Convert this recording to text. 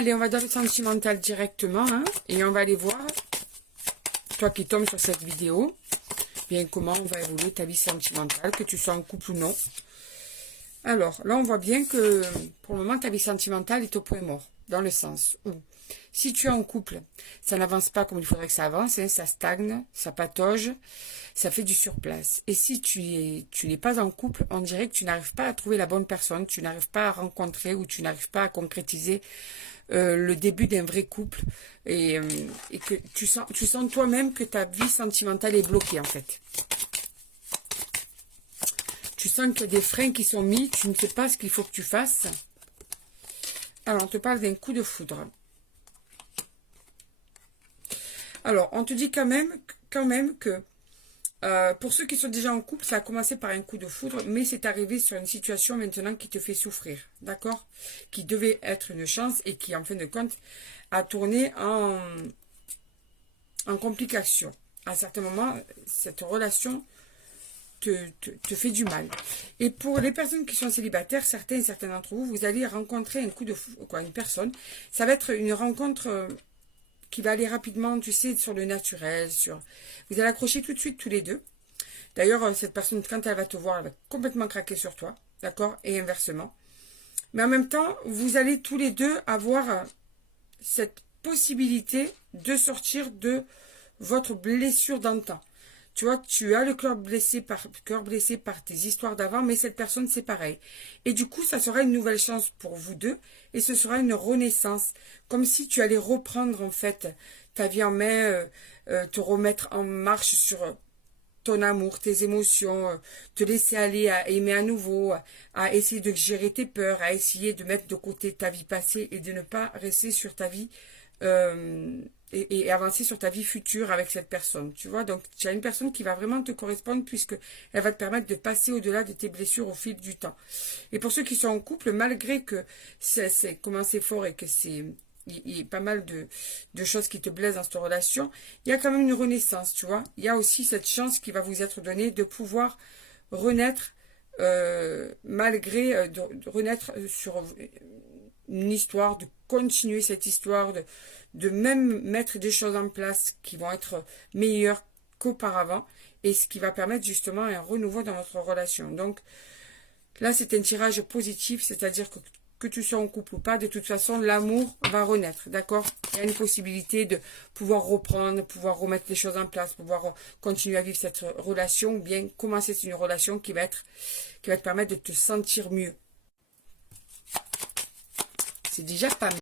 Allez, on va dans le sentimental directement, hein, et on va aller voir, toi qui tombes sur cette vidéo, bien comment on va évoluer ta vie sentimentale, que tu sois en couple ou non. Alors, là, on voit bien que, pour le moment, ta vie sentimentale est au point mort, dans le sens où, si tu es en couple, ça n'avance pas comme il faudrait que ça avance, hein, ça stagne, ça patauge, ça fait du surplace. Et si tu n'es pas en couple, on dirait que tu n'arrives pas à trouver la bonne personne, tu n'arrives pas à rencontrer ou tu n'arrives pas à concrétiser le début d'un vrai couple et que tu sens toi-même que ta vie sentimentale est bloquée en fait. Tu sens qu'il y a des freins qui sont mis, tu ne sais pas ce qu'il faut que tu fasses. Alors, on te parle d'un coup de foudre. Alors, on te dit quand même que pour ceux qui sont déjà en couple, ça a commencé par un coup de foudre, mais c'est arrivé sur une situation maintenant qui te fait souffrir, d'accord? Qui devait être une chance et qui, en fin de compte, a tourné en complication. À certains moments, cette relation te fait du mal. Et pour les personnes qui sont célibataires, certains d'entre vous, vous allez rencontrer une personne. Ça va être une rencontre qui va aller rapidement, tu sais, sur le naturel, vous allez accrocher tout de suite tous les deux. D'ailleurs, cette personne, quand elle va te voir, elle va complètement craquer sur toi, d'accord? Et inversement. Mais en même temps, vous allez tous les deux avoir cette possibilité de sortir de votre blessure d'antan. Tu vois, tu as le cœur blessé par tes histoires d'avant, mais cette personne, c'est pareil. Et du coup, ça sera une nouvelle chance pour vous deux, et ce sera une renaissance. Comme si tu allais reprendre, en fait, ta vie en main, te remettre en marche sur ton amour, tes émotions, te laisser aller à aimer à nouveau, à essayer de gérer tes peurs, à essayer de mettre de côté ta vie passée et de ne pas rester sur ta vie et avancer sur ta vie future avec cette personne, tu vois. Donc, tu as une personne qui va vraiment te correspondre puisque elle va te permettre de passer au-delà de tes blessures au fil du temps. Et pour ceux qui sont en couple, malgré que c'est commencé fort et que il y a pas mal de choses qui te blessent dans cette relation, il y a quand même une renaissance, tu vois. Il y a aussi cette chance qui va vous être donnée de pouvoir renaître malgré, de renaître sur une histoire, de continuer cette histoire, de même mettre des choses en place qui vont être meilleures qu'auparavant et ce qui va permettre justement un renouveau dans notre relation. Donc là, c'est un tirage positif, c'est-à-dire que tu sois en couple ou pas, de toute façon, l'amour va renaître, d'accord? Il y a une possibilité de pouvoir reprendre, pouvoir remettre les choses en place, pouvoir continuer à vivre cette relation, ou bien commencer une relation qui va te permettre de te sentir mieux. C'est déjà pas mal.